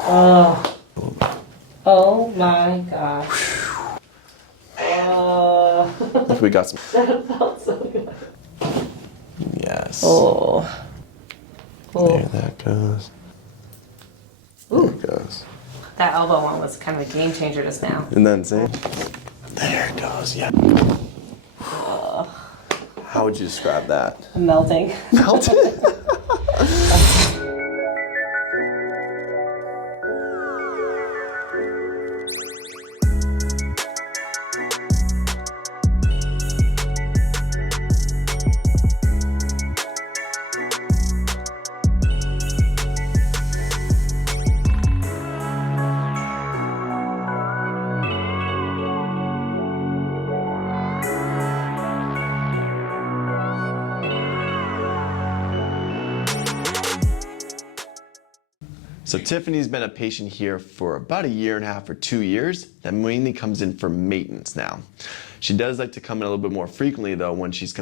Oh. Oh my gosh. If we got some. That felt so good. Yes. Oh. There that goes. There it goes. That elbow one was kind of a game changer just now. And then see? There it goes, yeah. How would you describe that? Melting. Melted? So Tiffany's been a patient here for about 1.5 years or 2 years. That mainly comes in for maintenance now. She does like to come in a little bit more frequently though when she's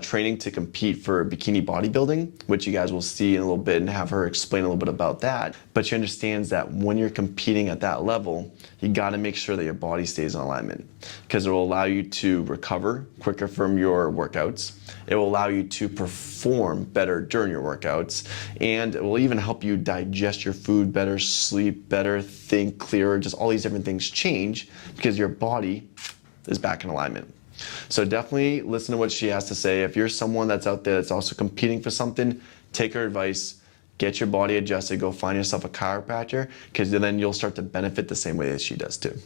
training to compete for bikini bodybuilding, which you guys will see in a little bit and have her explain a little bit about that. But she understands that when you're competing at that level, you gotta make sure that your body stays in alignment because it will allow you to recover quicker from your workouts. It will allow you to perform better during your workouts, and it will even help you digest your food better, sleep better, think clearer, just all these different things change because your body is back in alignment. So definitely listen to what she has to say. If you're someone that's out there that's also competing for something, take her advice, get your body adjusted, go find yourself a chiropractor, because then you'll start to benefit the same way that she does too.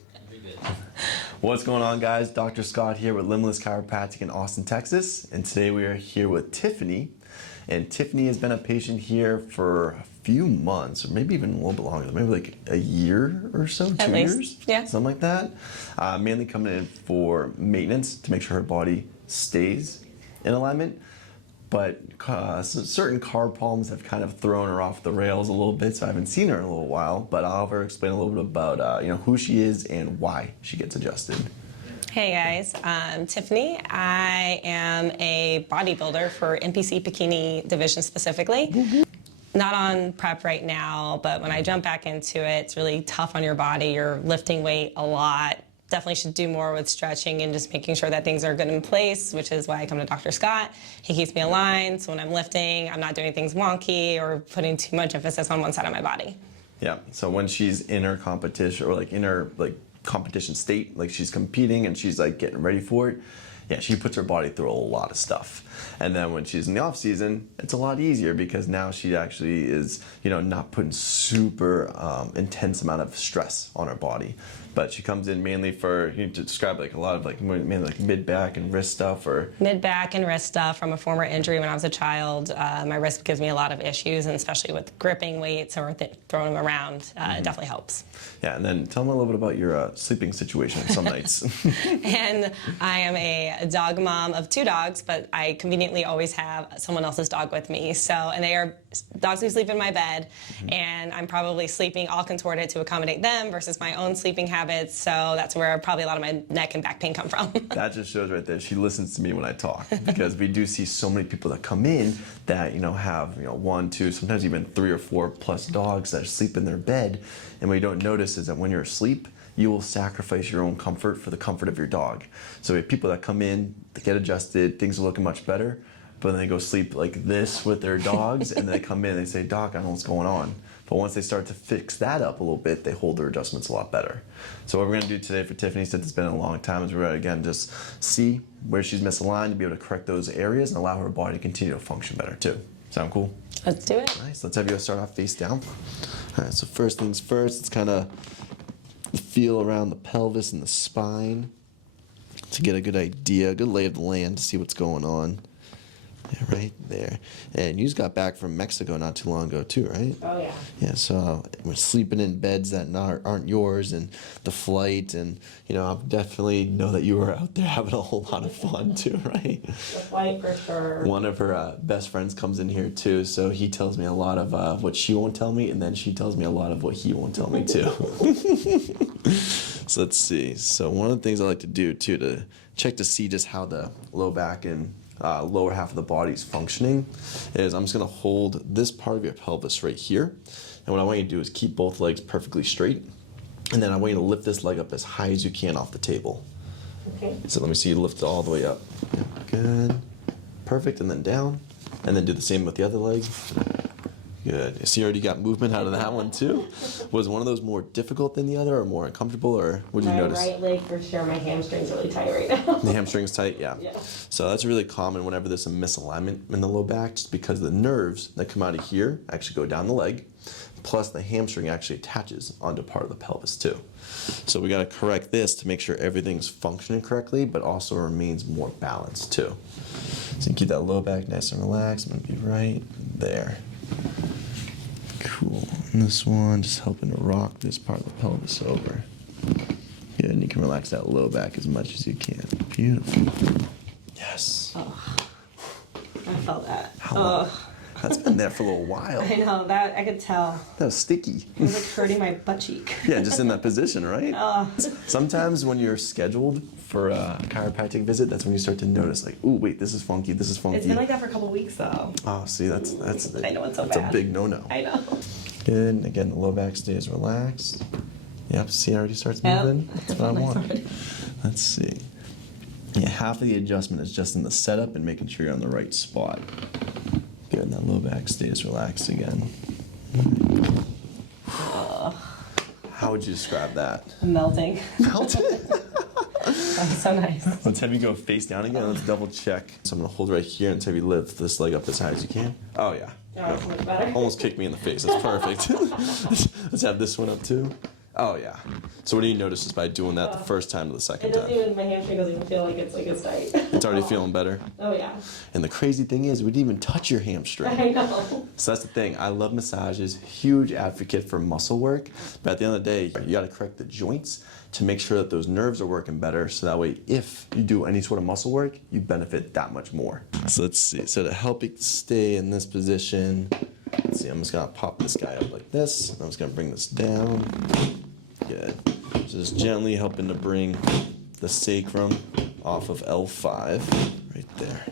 What's going on, guys? Dr. Scott here with Limitless Chiropractic in Austin, Texas, and today we are here with Tiffany. And Tiffany has been a patient here for a few months, or maybe even a little bit longer, maybe like a year or so, At 2 least. years, Yeah. something like that. Mainly coming in for maintenance to make sure her body stays in alignment. But certain carb problems have kind of thrown her off the rails a little bit, so I haven't seen her in a little while. But I'll have her explain a little bit about who she is and why she gets adjusted. Hey guys, I'm Tiffany. I am a bodybuilder for NPC Bikini division specifically. Not on prep right now, but when I jump back into it, it's really tough on your body. You're lifting weight a lot. Definitely should do more with stretching and just making sure that things are good in place, which is why I come to Dr. Scott. He keeps me aligned, so when I'm lifting, I'm not doing things wonky or putting too much emphasis on one side of my body. Yeah, so when she's in her competition or in her competition state, like she's competing and she's like getting ready for it, yeah, she puts her body through a lot of stuff. And then when she's in the off season, it's a lot easier because now she actually is, not putting super intense amount of stress on her body. But she comes in mainly for, you to describe like a lot of mainly mid back and wrist stuff, or Mid back and wrist stuff from a former injury when I was a child. My wrist gives me a lot of issues, and especially with gripping weights or throwing them around, it definitely helps. Yeah, and then tell me a little bit about your sleeping situation some nights. And I am a dog mom of 2 dogs, but I conveniently always have someone else's dog with me. So, and they are dogs who sleep in my bed, and I'm probably sleeping all contorted to accommodate them versus my own sleeping habits. So that's where probably a lot of my neck and back pain come from. That just shows right there. She listens to me when I talk, because we do see so many people that come in that have 1, 2, sometimes even 3 or 4 plus dogs that sleep in their bed, and what you don't notice is that when you're asleep, you will sacrifice your own comfort for the comfort of your dog. So we have people that come in, they get adjusted, things are looking much better, but then they go sleep like this with their dogs, and they come in and they say, "Doc, I don't know what's going on." But once they start to fix that up a little bit, they hold their adjustments a lot better. So what we're gonna do today for Tiffany, since it's been a long time, is we're gonna again just see where she's misaligned to be able to correct those areas and allow her body to continue to function better too. Sound cool? Let's do it. Nice, let's have you start off face down. All right, so first things first, it's kind of the feel around the pelvis and the spine to get a good idea, a good lay of the land to see what's going on. Yeah, right there. And you just got back from Mexico not too long ago too, right? Oh yeah. Yeah, so we're sleeping in beds that aren't yours, and the flight, and I definitely know that you were out there having a whole lot of fun too, right? The flight for sure. One of her best friends comes in here too, so he tells me a lot of what she won't tell me, and then she tells me a lot of what he won't tell me too. So let's see. So one of the things I like to do too to check to see just how the low back and lower half of the body is functioning is I'm just going to hold this part of your pelvis right here, And what I want you to do is keep both legs perfectly straight. And then I want you to lift this leg up as high as you can off the table. Okay. So let me see you lift it all the way up. Good. Perfect, and then down. And then do the same with the other leg. Good. See, you already got movement out of that one too. Was one of those more difficult than the other, or more uncomfortable, or what did you notice? My right leg for sure. My hamstring's really tight right now. The hamstring's tight, yeah. Yeah. So that's really common whenever there's some misalignment in the low back, just because the nerves that come out of here actually go down the leg, plus the hamstring actually attaches onto part of the pelvis too. So we got to correct this to make sure everything's functioning correctly, but also remains more balanced too. So you keep that low back nice and relaxed. I'm gonna be right there. Cool. And this one, just helping to rock this part of the pelvis over. Good, and you can relax that low back as much as you can. Beautiful. Yes. Oh, I felt that. How long? That's been there for a little while. I know that. I could tell. That was sticky. It was like hurting my butt cheek. Yeah, just in that position, right? Oh. Sometimes when you're scheduled for a chiropractic visit, that's when you start to notice, like, ooh, wait, this is funky, this is funky. It's been like that for a couple weeks though. Oh, see, that's I know it's so that's bad. a big no-no. I know. Good. And again, the low back stays relaxed. Yep. See, it already starts Yep. moving. That's what I Nice want. already. Let's see. Yeah, half of the adjustment is just in the setup and making sure you're on the right spot. Good, and that low back stays relaxed again. How would you describe that? I'm melting. Melted? That was so nice. Let's have you go face down again. Let's double check. So I'm gonna hold right here and let's have you lift this leg up as high as you can. Oh yeah. Oh, that's much better. Almost kicked me in the face. That's perfect. Let's have this one up too. Oh yeah. So what do you notice just by doing that the first time to the It second doesn't time? even, my hamstring doesn't even feel like it's tight. It's already feeling better. Oh yeah. And the crazy thing is, we didn't even touch your hamstring. I know. So that's the thing. I love massages, huge advocate for muscle work. But at the end of the day, you got to correct the joints to make sure that those nerves are working better. So that way, if you do any sort of muscle work, you benefit that much more. So let's see. So to help it stay in this position, let's see, I'm just going to pop this guy up like this. I'm just going to bring this down. Good. So just gently helping to bring the sacrum off of L5 right there.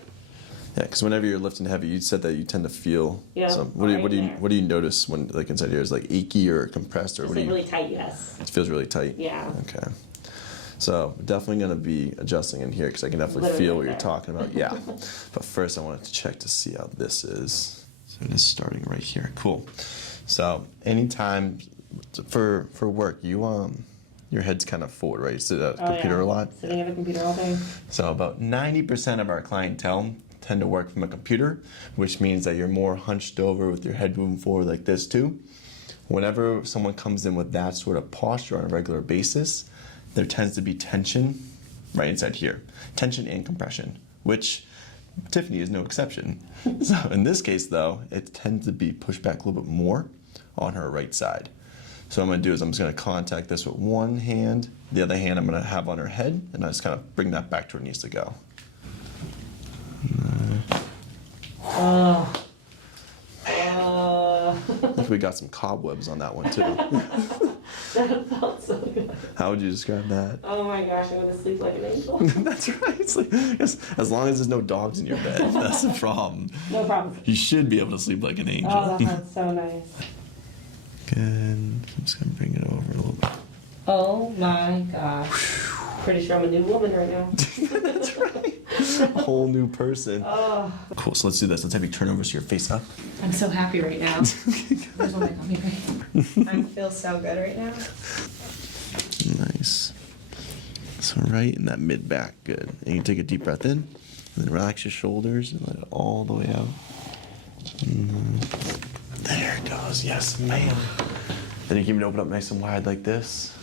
Yeah, because whenever you're lifting heavy, you said that you tend to feel. Yeah, some. What right do you there. what do you notice when like inside here is like achy or compressed or It's what do like you? really tight, yes. It feels really tight. Yeah. Okay. So definitely gonna be adjusting in here because I can definitely Literally feel what right you're there. talking about. Yeah. But first I wanted to check to see how this is. So it is starting right here. Cool. So anytime for work, your head's kind of forward, right? You sit at a computer a lot. Sitting at a computer all day. So about 90% of our clientele tend to work from a computer, which means that you're more hunched over with your head moving forward like this too. Whenever someone comes in with that sort of posture on a regular basis, there tends to be tension right inside here. Tension and compression, which Tiffany is no exception. So in this case though, it tends to be pushed back a little bit more on her right side. So what I'm gonna do is I'm just gonna contact this with one hand, the other hand I'm gonna have on her head, and I just kind of bring that back to where it needs to go. Oh. We got some cobwebs on that one too. That felt so good. How would you describe that? Oh my gosh, I'm gonna sleep like an angel. That's right. It's like, as long as there's no dogs in your bed, that's the problem. No problem. You should be able to sleep like an angel. Oh, that felt so nice. Good. I'm just gonna bring it over a little bit. Oh my gosh. Pretty sure I'm a new woman right now. That's right. A whole new person. Oh. Cool. So let's do this. Let's have you turn over so your face up. I'm so happy right now. There's one that got me right. I feel so good right now. Nice. So right in that mid back. Good. And you can take a deep breath in, and then relax your shoulders and let it all the way out. There it goes. Yes, ma'am. Then you can even open up nice and wide like this.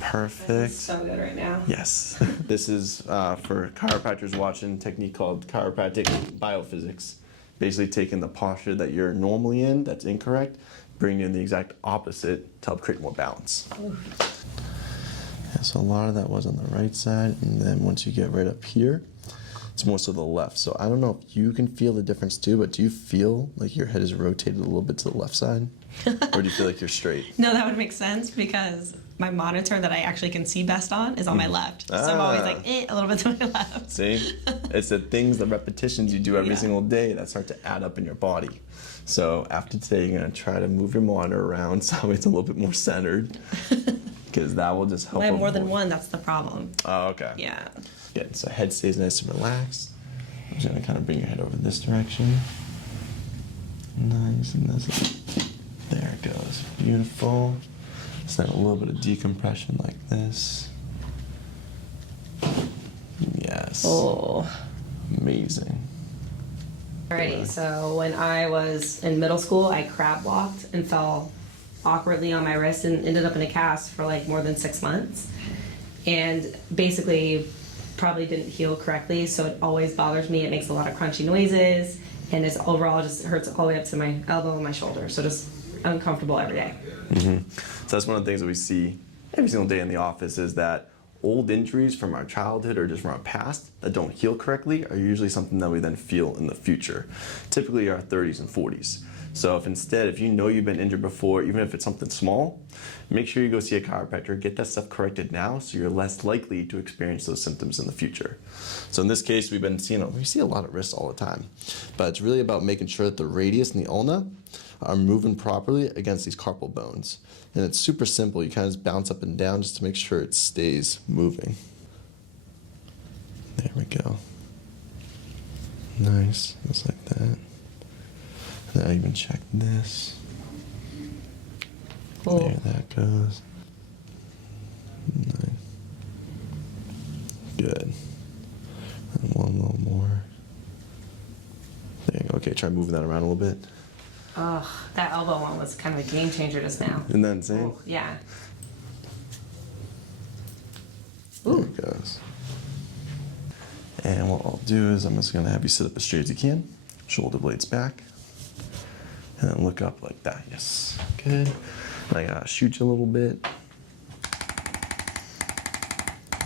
Perfect. So good right now. Yes. This is for chiropractors watching, technique called chiropractic biophysics. Basically taking the posture that you're normally in that's incorrect, bringing in the exact opposite to help create more balance. Yeah, so a lot of that was on the right side, and then once you get right up here, it's more so the left. So I don't know if you can feel the difference too, but do you feel like your head is rotated a little bit to the left side? Or do you feel like you're straight? No, that would make sense because my monitor that I actually can see best on is on my left. So I'm always like, a little bit to my left. See? It's the things, the repetitions you do every Yeah. single day that start to add up in your body. So after today, you're going to try to move your monitor around so it's a little bit more centered. Because that will just help. I have more than avoid- one, that's the problem. Oh, okay. Yeah. Good. So head stays nice and relaxed. I'm just going to kind of bring your head over this direction. Nice and this. There it goes. Beautiful. Just then a little bit of decompression like this. Yes. Oh. Amazing. Alrighty, so when I was in middle school, I crab walked and fell awkwardly on my wrist and ended up in a cast for like more than 6 months. And basically probably didn't heal correctly, so it always bothers me. It makes a lot of crunchy noises, and it's overall just hurts all the way up to my elbow and my shoulder. So just uncomfortable every day. Mm-hmm. So that's one of the things that we see every single day in the office is that old injuries from our childhood or just from our past that don't heal correctly are usually something that we then feel in the future, typically our 30s and 40s. So if you know you've been injured before, even if it's something small, make sure you go see a chiropractor, get that stuff corrected now so you're less likely to experience those symptoms in the future. So in this case, we see a lot of wrists all the time, but it's really about making sure that the radius and the ulna are moving properly against these carpal bones. And it's super simple. You kind of just bounce up and down just to make sure it stays moving. There we go. Nice, just like that. And I even check this. Oh. There that goes. Nice. Good. And one little more. There you go. Okay, try moving that around a little bit. Ugh, that elbow one was kind of a game changer just now. Isn't that insane? Oh, yeah. There it goes. And what I'll do is I'm just going to have you sit up as straight as you can, shoulder blades back, and then look up like that. Yes, good. And I gotta shoot you a little bit.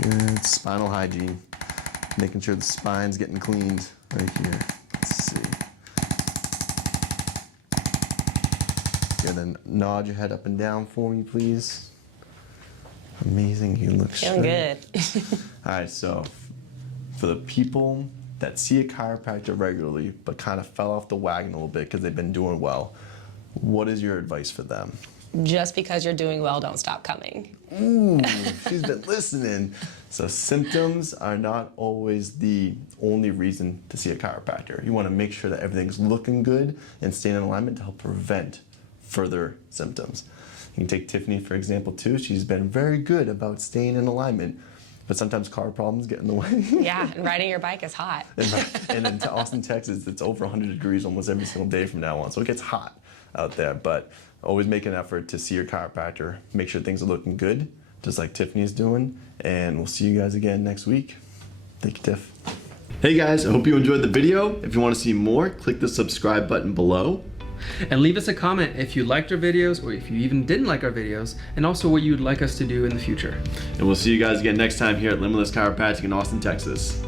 Good. Spinal hygiene, making sure the spine's getting cleaned right here. Let's see. Good. Then nod your head up and down for me, please. Amazing. You look Feeling straight. good. All right, so for the people that see a chiropractor regularly but kind of fell off the wagon a little bit because they've been doing well, what is your advice for them? Just because you're doing well, don't stop coming. Ooh, she's been listening. So symptoms are not always the only reason to see a chiropractor. You want to make sure that everything's looking good and staying in alignment to help prevent further symptoms. You can take Tiffany, for example, too. She's been very good about staying in alignment, but sometimes car problems get in the way. Yeah, and riding your bike is hot. And in Austin, Texas, it's over 100 degrees almost every single day from now on. So it gets hot out there, but always make an effort to see your chiropractor. Make sure things are looking good, just like Tiffany's doing. And we'll see you guys again next week. Thank you, Tiff. Hey guys, I hope you enjoyed the video. If you want to see more, click the subscribe button below. And leave us a comment if you liked our videos or if you even didn't like our videos, and also what you'd like us to do in the future. And we'll see you guys again next time here at Limitless Chiropractic in Austin, Texas.